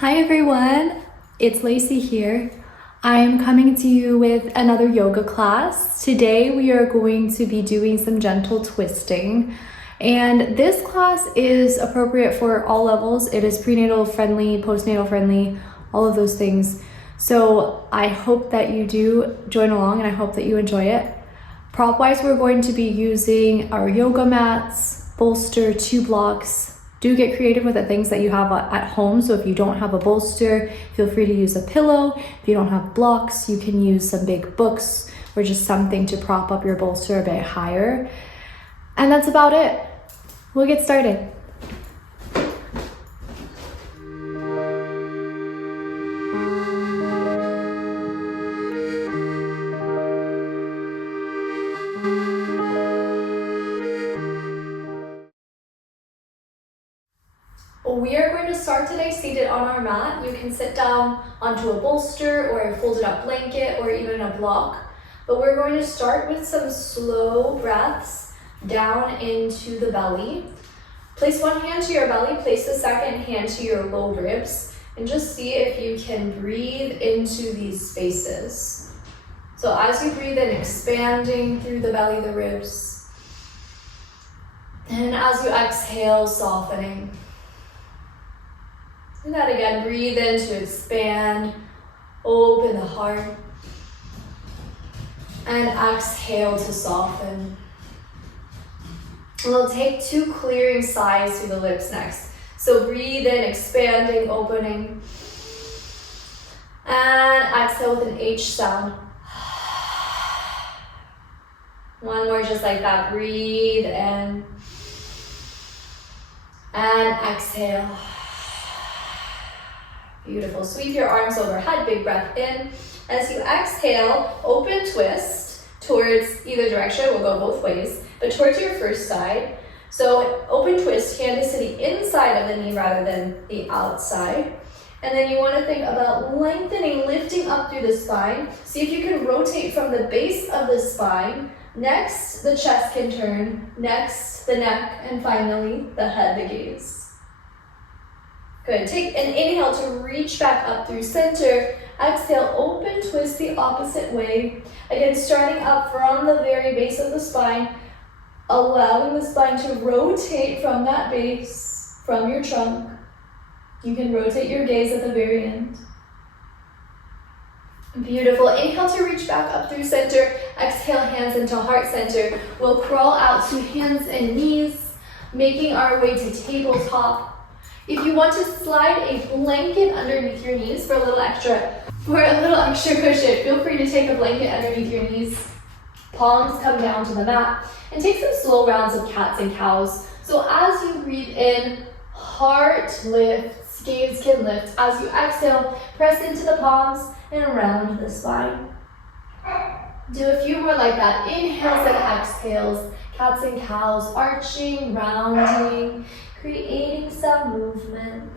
Hi everyone, it's Lacey here. I'm coming to you with another yoga class. Today we are going to be doing some gentle twisting, and this class is appropriate for all levels. It is prenatal friendly, postnatal friendly, all of those things. So I hope that you do join along and I hope that you enjoy it. Prop wise, we're going to be using our yoga mats, bolster, 2 blocks. Do get creative with the things that you have at home. So if you don't have a bolster, feel free to use a pillow. If you don't have blocks, you can use some big books or just something to prop up your bolster a bit higher. And that's about it. We'll get started. We are going to start today seated on our mat. You can sit down onto a bolster or a folded up blanket or even a block. But we're going to start with some slow breaths down into the belly. Place one hand to your belly, place the second hand to your low ribs, and just see if you can breathe into these spaces. So as you breathe in, expanding through the belly, the ribs. And as you exhale, softening. Do that again. Breathe in to expand, open the heart, and exhale to soften. We'll take 2 clearing sighs through the lips next. So breathe in, expanding, opening, and exhale with an H sound. One more just like that. Breathe in, and exhale. Beautiful. Sweep your arms overhead, big breath in. As you exhale, open twist towards either direction. We'll go both ways, but towards your first side. So open twist, hand is to the inside of the knee rather than the outside. And then you want to think about lengthening, lifting up through the spine. See if you can rotate from the base of the spine. Next, the chest can turn. Next, the neck. And finally, the head, the gaze. Good. Take an inhale to reach back up through center. Exhale, open twist the opposite way. Again, starting up from the very base of the spine, allowing the spine to rotate from that base, from your trunk. You can rotate your gaze at the very end. Beautiful. Inhale to reach back up through center. Exhale, hands into heart center. We'll crawl out to hands and knees, making our way to tabletop. If you want to slide a blanket underneath your knees for a little extra cushion, feel free to take a blanket underneath your knees. Palms come down to the mat, and take some slow rounds of cats and cows. So as you breathe in, heart lifts, gaze can lift. As you exhale, press into the palms and around the spine. Do a few more like that. Inhales and exhales, cats and cows, arching, rounding, creating some movement.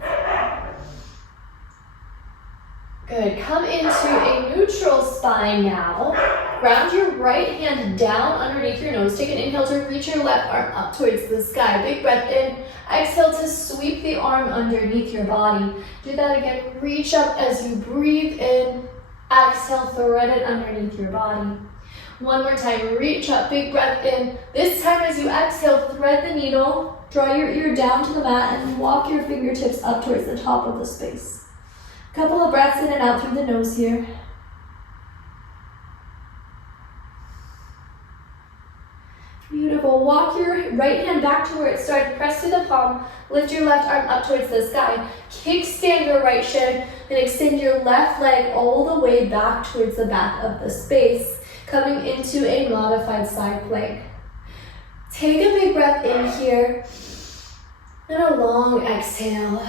Good. Come into a neutral spine now. Ground your right hand down underneath your nose. Take an inhale to reach your left arm up towards the sky. Big breath in. Exhale to sweep the arm underneath your body. Do that again. Reach up as you breathe in. Exhale, thread it underneath your body. One more time. Reach up. Big breath in. This time as you exhale, thread the needle. Draw your ear down to the mat and walk your fingertips up towards the top of the space. A couple of breaths in and out through the nose here. Beautiful. Walk your right hand back to where it started. Press to the palm. Lift your left arm up towards the sky. Kickstand your right shin and extend your left leg all the way back towards the back of the space, coming into a modified side plank. Take a big breath in here and a long exhale.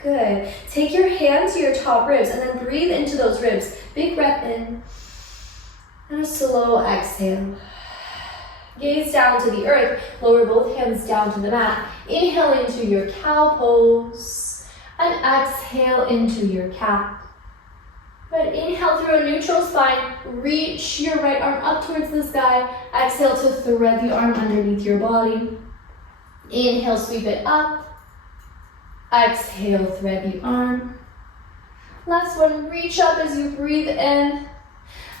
Good. Take your hand to your top ribs and then breathe into those ribs. Big breath in and a slow exhale. Gaze down to the earth. Lower both hands down to the mat. Inhale into your cow pose and exhale into your cat. Good. Inhale through a neutral spine. Reach your right arm up towards the sky. Exhale to thread the arm underneath your body. Inhale, sweep it up. Exhale, thread the arm. Last one, reach up as you breathe in.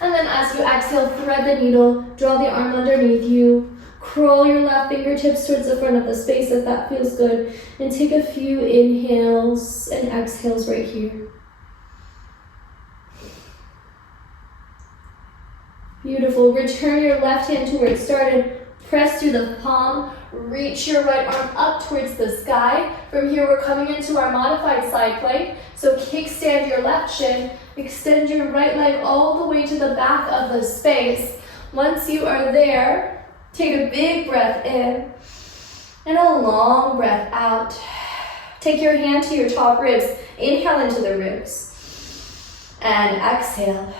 And then as you exhale, thread the needle, draw the arm underneath you. Crawl your left fingertips towards the front of the space if that feels good. And take a few inhales and exhales right here. Beautiful. Return your left hand to where it started. Press through the palm. Reach your right arm up towards the sky. From here, we're coming into our modified side plank. So kickstand your left shin. Extend your right leg all the way to the back of the space. Once you are there, take a big breath in and a long breath out. Take your hand to your top ribs. Inhale into the ribs. And exhale.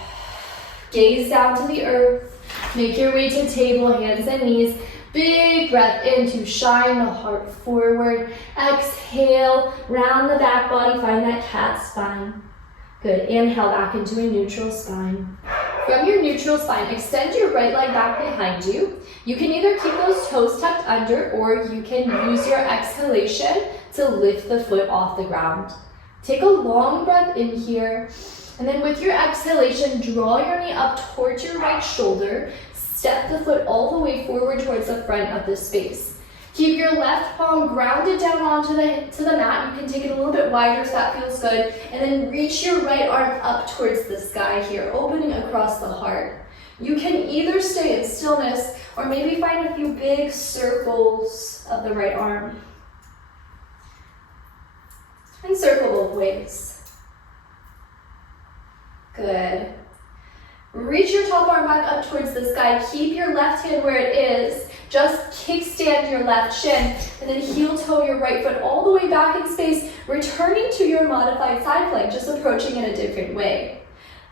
Gaze down to the earth. Make your way to table, hands and knees. Big breath in to shine the heart forward. Exhale, round the back body, find that cat spine. Good, inhale back into a neutral spine. From your neutral spine, extend your right leg back behind you. You can either keep those toes tucked under or you can use your exhalation to lift the foot off the ground. Take a long breath in here. And then with your exhalation, draw your knee up towards your right shoulder. Step the foot all the way forward towards the front of the space. Keep your left palm grounded down onto the mat. You can take it a little bit wider if that feels good. And then reach your right arm up towards the sky here, opening across the heart. You can either stay in stillness or maybe find a few big circles of the right arm. And circle both ways. Good. Reach your top arm back up towards the sky. Keep your left hand where it is. Just kickstand your left shin and then heel toe your right foot all the way back in space, returning to your modified side plank, just approaching in a different way.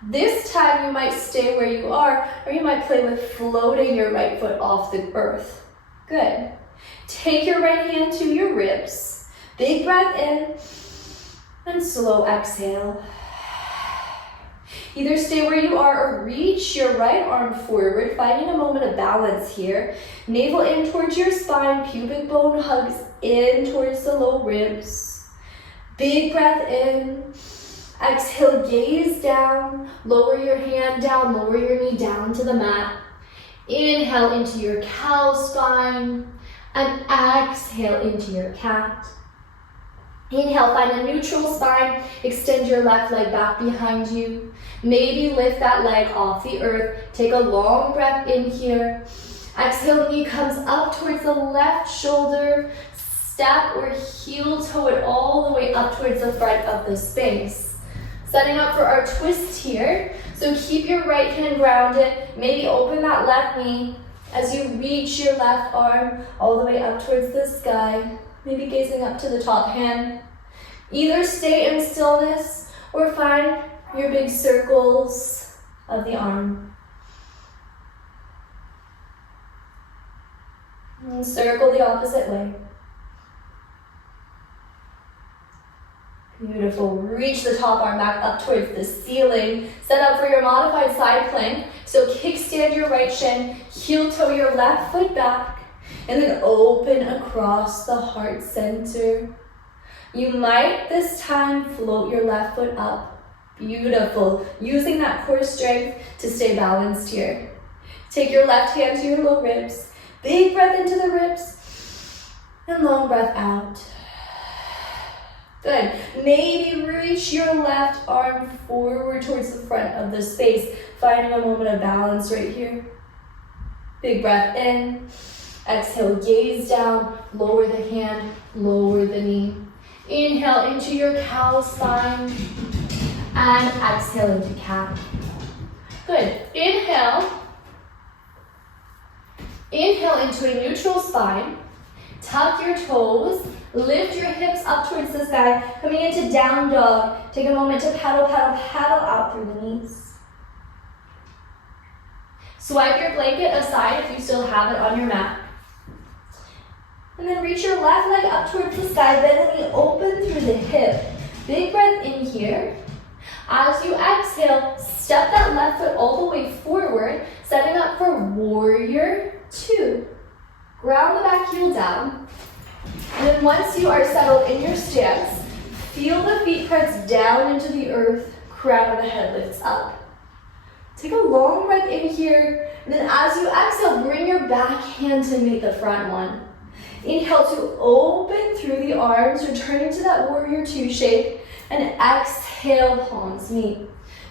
This time you might stay where you are, or you might play with floating your right foot off the earth. Good. Take your right hand to your ribs. Big breath in and slow exhale. Either stay where you are or reach your right arm forward, finding a moment of balance here. Navel in towards your spine, pubic bone hugs in towards the low ribs. Big breath in. Exhale, gaze down. Lower your hand down, lower your knee down to the mat. Inhale into your cow spine and exhale into your cat. Inhale, find a neutral spine. Extend your left leg back behind you. Maybe lift that leg off the earth. Take a long breath in here. Exhale, knee comes up towards the left shoulder. Step or heel toe it all the way up towards the front of the space. Setting up for our twist here. So keep your right hand grounded. Maybe open that left knee as you reach your left arm all the way up towards the sky. Maybe gazing up to the top hand. Either stay in stillness or find your big circles of the arm. And circle the opposite way. Beautiful. Reach the top arm back up towards the ceiling. Set up for your modified side plank. So kickstand your right shin, heel toe your left foot back, and then open across the heart center. You might this time float your left foot up. Beautiful. Using that core strength to stay balanced here. Take your left hand to your low ribs. Big breath into the ribs and long breath out. Good. Maybe reach your left arm forward towards the front of the space, finding a moment of balance right here. Big breath in. Exhale, gaze down, lower the hand, lower the knee. Inhale into your cow spine and exhale into cat. Good. Inhale into a neutral spine. Tuck your toes, lift your hips up towards the sky, coming into down dog. Take a moment to paddle, paddle, paddle out through the knees. Swipe your blanket aside if you still have it on your mat. And then reach your left leg up towards the sky, bend the knee open through the hip. Big breath in here. As you exhale, step that left foot all the way forward, setting up for warrior two. Ground the back heel down. And then once you are settled in your stance, Feel the feet press down into the earth, crown of the head lifts up. Take a long breath in here, and then as you exhale, bring your back hand to meet the front one. Inhale to open through the arms, returning to that warrior two shape, and exhale, palms meet.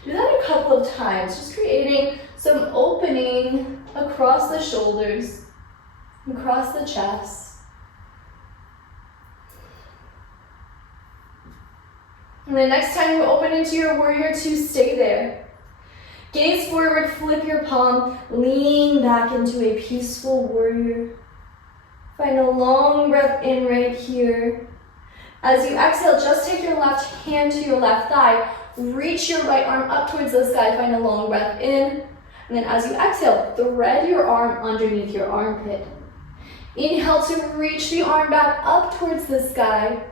Do that a couple of times, just creating some opening across the shoulders, across the chest. And the next time you open into your warrior two, stay there. Gaze forward, flip your palm, lean back into a peaceful warrior. Find a long breath in right here. As you exhale, just take your left hand to your left thigh, reach your right arm up towards the sky, find a long breath in, and then as you exhale, thread your arm underneath your armpit. Inhale to reach the arm back up towards the sky.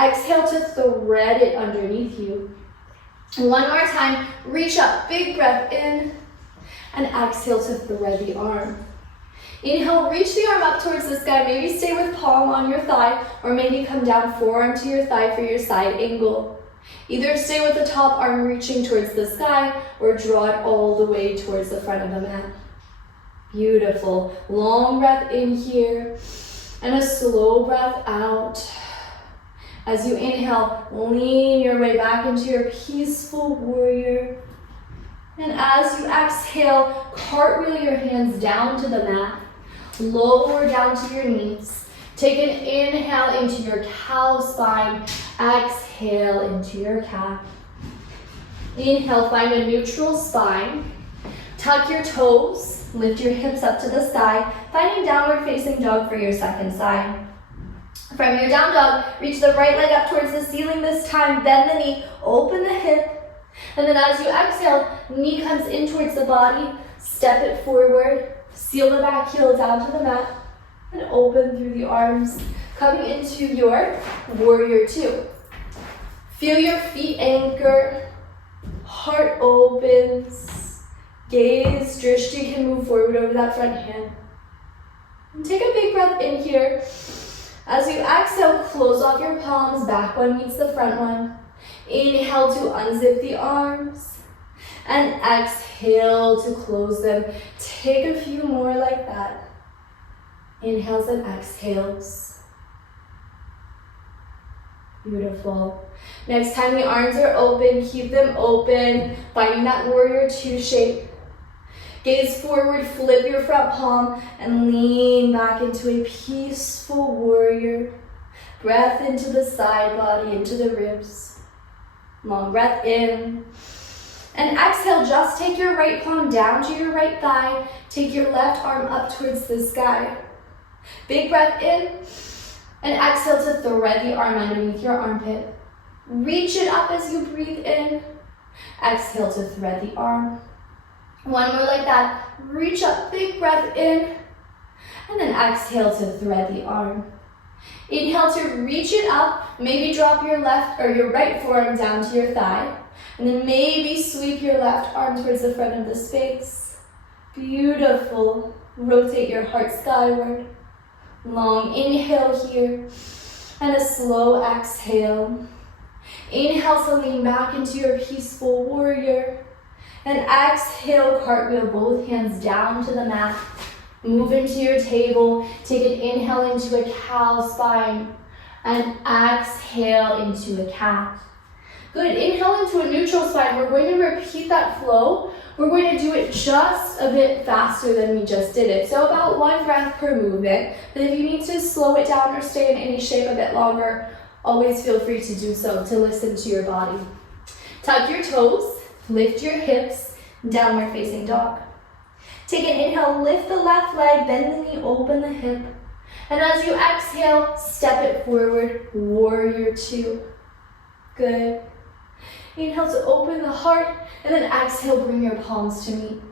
Exhale to thread it underneath you. One more time, reach up, big breath in, and exhale to thread the arm. Inhale, reach the arm up towards the sky, maybe stay with palm on your thigh, or maybe come down forearm to your thigh for your side angle. Either stay with the top arm reaching towards the sky, or draw it all the way towards the front of the mat. Beautiful. Long breath in here, and a slow breath out. As you inhale, lean your way back into your peaceful warrior. And as you exhale, cartwheel your hands down to the mat. Lower down to your knees. Take an inhale into your cow spine. Exhale into your cat. Inhale, find a neutral spine. Tuck your toes. Lift your hips up to the sky. Finding downward facing dog for your second side. From your down dog, reach the right leg up towards the ceiling this time. Bend the knee, open the hip. And then as you exhale, knee comes in towards the body. Step it forward. Seal the back heel down to the mat. And open through the arms. Coming into your warrior two. Feel your feet anchor. Heart opens. Gaze, drishti can move forward over that front hand. And take a big breath in here. As you exhale, close off your palms, back one meets the front one. Inhale to unzip the arms, and exhale to close them. Take a few more like that. Inhales and exhales. Beautiful. Next time the arms are open, keep them open, finding that warrior two shape. Gaze forward, flip your front palm, and lean back into a peaceful warrior. Breath into the side body, into the ribs. Long breath in. And exhale, just take your right palm down to your right thigh. Take your left arm up towards the sky. Big breath in. And exhale to thread the arm underneath your armpit. Reach it up as you breathe in. Exhale to thread the arm. One more like that. Reach up, big breath in. And then exhale to thread the arm. Inhale to reach it up. Maybe drop your left or your right forearm down to your thigh. And then maybe sweep your left arm towards the front of the space. Beautiful. Rotate your heart skyward. Long inhale here. And a slow exhale. Inhale to lean back into your peaceful warrior. And exhale, cartwheel both hands down to the mat. Move into your table. Take an inhale into a cow spine. And exhale into a cat. Good, inhale into a neutral spine. We're going to repeat that flow. We're going to do it just a bit faster than we just did it. So about one breath per movement. But if you need to slow it down or stay in any shape a bit longer, always feel free to do so, to listen to your body. Tuck your toes. Lift your hips, downward facing dog. Take an inhale, lift the left leg, bend the knee, open the hip. And as you exhale, step it forward, warrior two. Good. Inhale to open the heart, and then exhale, bring your palms to meet.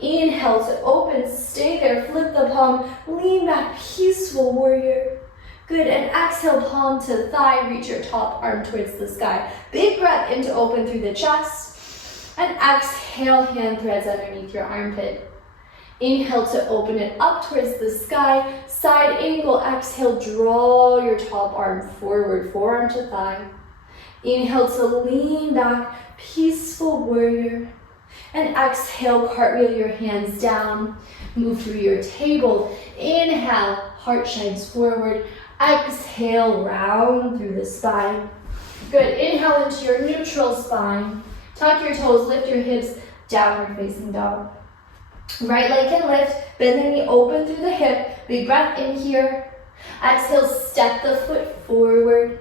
Inhale to open, stay there, flip the palm, lean back, peaceful warrior. Good, and exhale, palm to thigh, reach your top arm towards the sky. Big breath in to open through the chest. And exhale, hand threads underneath your armpit. Inhale to open it up towards the sky. Side angle, exhale, draw your top arm forward, forearm to thigh. Inhale to lean back, peaceful warrior. And exhale, cartwheel your hands down. Move through your table. Inhale, heart shines forward. Exhale, round through the spine. Good, inhale into your neutral spine. Tuck your toes, lift your hips, downward facing dog. Right leg can lift, bend the knee, open through the hip. Big breath in here. Exhale, step the foot forward.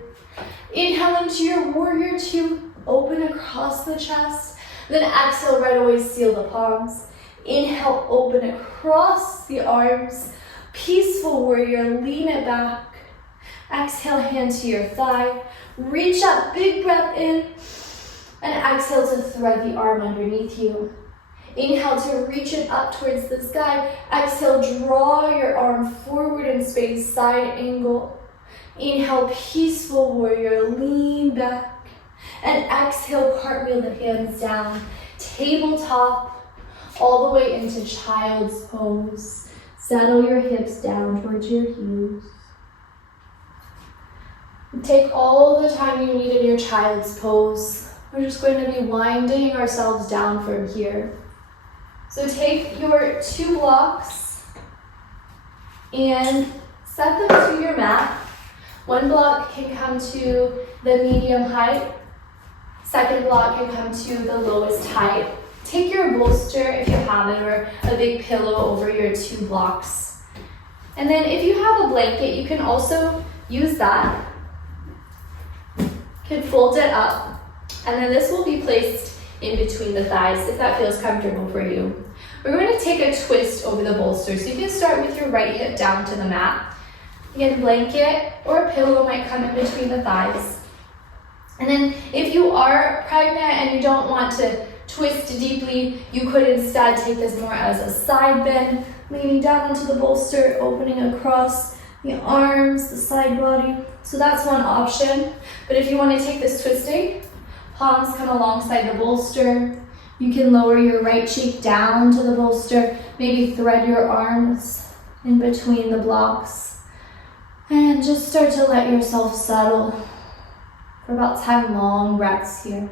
Inhale into your warrior two, open across the chest. Then exhale, right away, seal the palms. Inhale, open across the arms. Peaceful warrior, lean it back. Exhale, hand to your thigh. Reach up, big breath in. And exhale to thread the arm underneath you. Inhale to reach it up towards the sky. Exhale, draw your arm forward in space, side angle. Inhale, peaceful warrior, lean back. And exhale, cartwheel the hands down. Tabletop, all the way into child's pose. Settle your hips down towards your heels. Take all the time you need in your child's pose. We're just going to be winding ourselves down from here. So take your 2 blocks and set them to your mat. 1 block can come to the medium height. 2nd block can come to the lowest height. Take your bolster if you have it, or a big pillow over your 2 blocks. And then if you have a blanket, you can also use that. You can fold it up, and then this will be placed in between the thighs if that feels comfortable for you. We're going to take a twist over the bolster. So you can start with your right hip down to the mat. Again, blanket or a pillow might come in between the thighs. And then if you are pregnant and you don't want to twist deeply, you could instead take this more as a side bend, leaning down into the bolster, opening across the arms, the side body. So that's one option. But if you want to take this twisting, palms come alongside the bolster. You can lower your right cheek down to the bolster, maybe thread your arms in between the blocks, and just start to let yourself settle for about 10 long breaths here.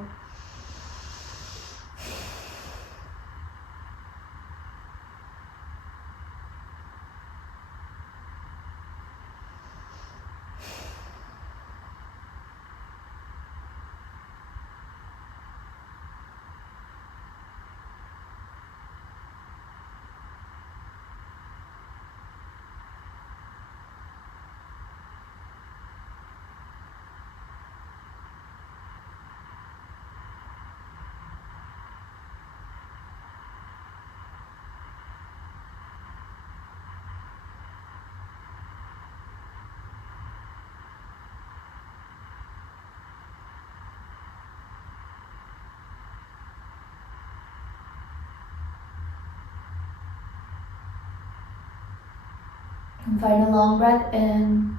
And find a long breath in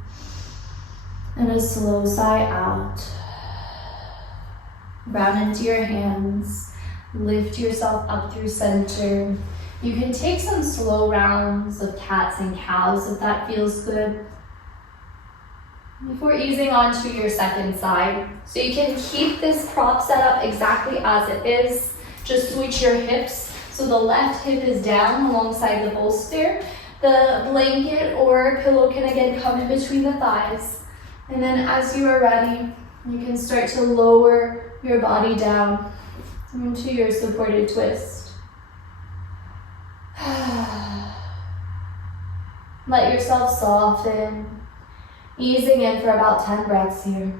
and a slow sigh out. Round into your hands. Lift yourself up through center. You can take some slow rounds of cats and cows if that feels good. Before easing onto your second side. So you can keep this prop set up exactly as it is. Just switch your hips. So the left hip is down alongside the bolster. The blanket or pillow can again come in between the thighs. And then as you are ready, you can start to lower your body down into your supported twist. Let yourself soften, easing in for about 10 breaths here.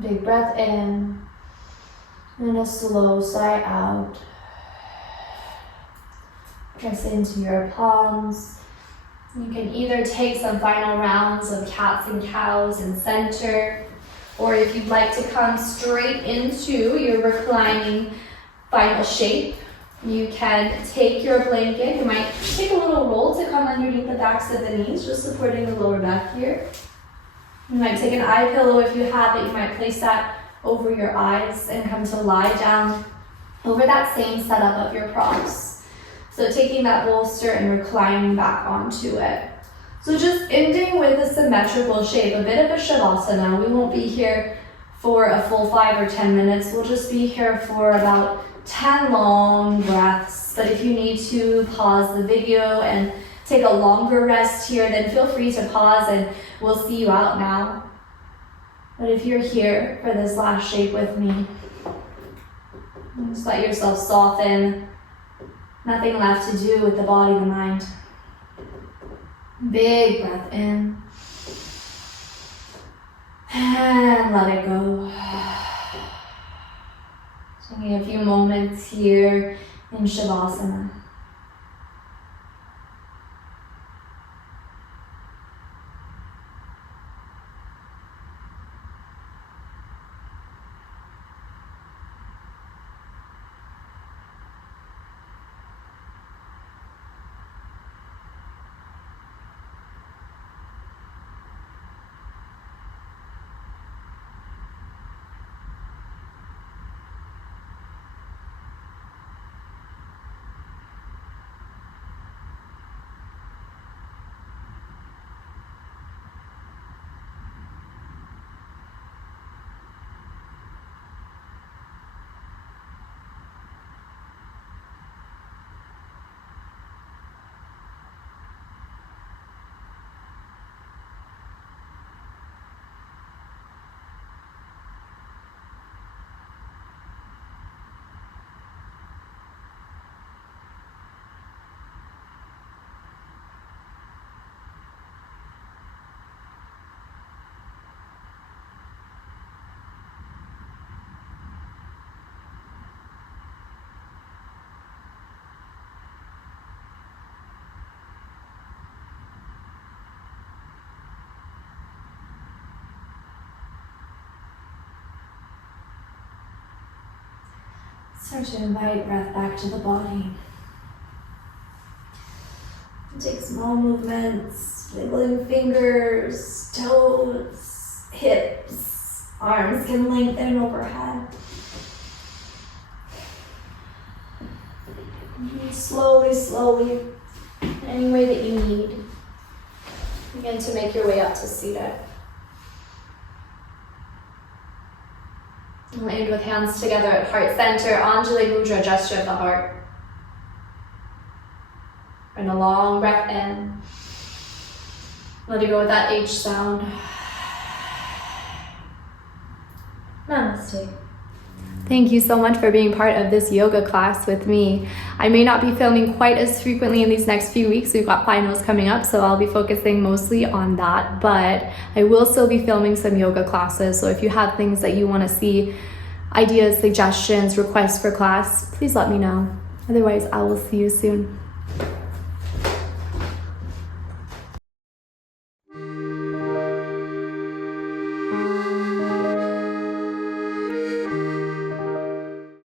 Big breath in and a slow sigh out. Press into your palms. You can either take some final rounds of cats and cows in center, or if you'd like to come straight into your reclining final shape, you can take your blanket. You might take a little roll to come underneath the backs of the knees, just supporting the lower back here. You might take an eye pillow if you have it. You might place that over your eyes and come to lie down over that same setup of your props. So taking that bolster and reclining back onto it. So just ending with a symmetrical shape, a bit of a shavasana. We won't be here for a full 5 or 10 minutes. We'll just be here for about 10 long breaths. But if you need to pause the video and take a longer rest here, then feel free to pause and we'll see you out now. But if you're here for this last shape with me, just let yourself soften. Nothing left to do with the body, the mind. Big breath in. And let it go. Taking a few moments here in Shavasana. Start to invite breath back to the body. Take small movements, wiggling fingers, toes, hips, arms can lengthen overhead. Slowly, slowly, any way that you need, begin to make your way up to seated. We'll end with hands together at heart center, Anjali Mudra, gesture of the heart. And a long breath in. Let it go with that H sound. Namaste. Thank you so much for being part of this yoga class with me. I may not be filming quite as frequently in these next few weeks. We've got finals coming up, so I'll be focusing mostly on that, but I will still be filming some yoga classes. So if you have things that you want to see, ideas, suggestions, requests for class, please let me know. Otherwise, I will see you soon.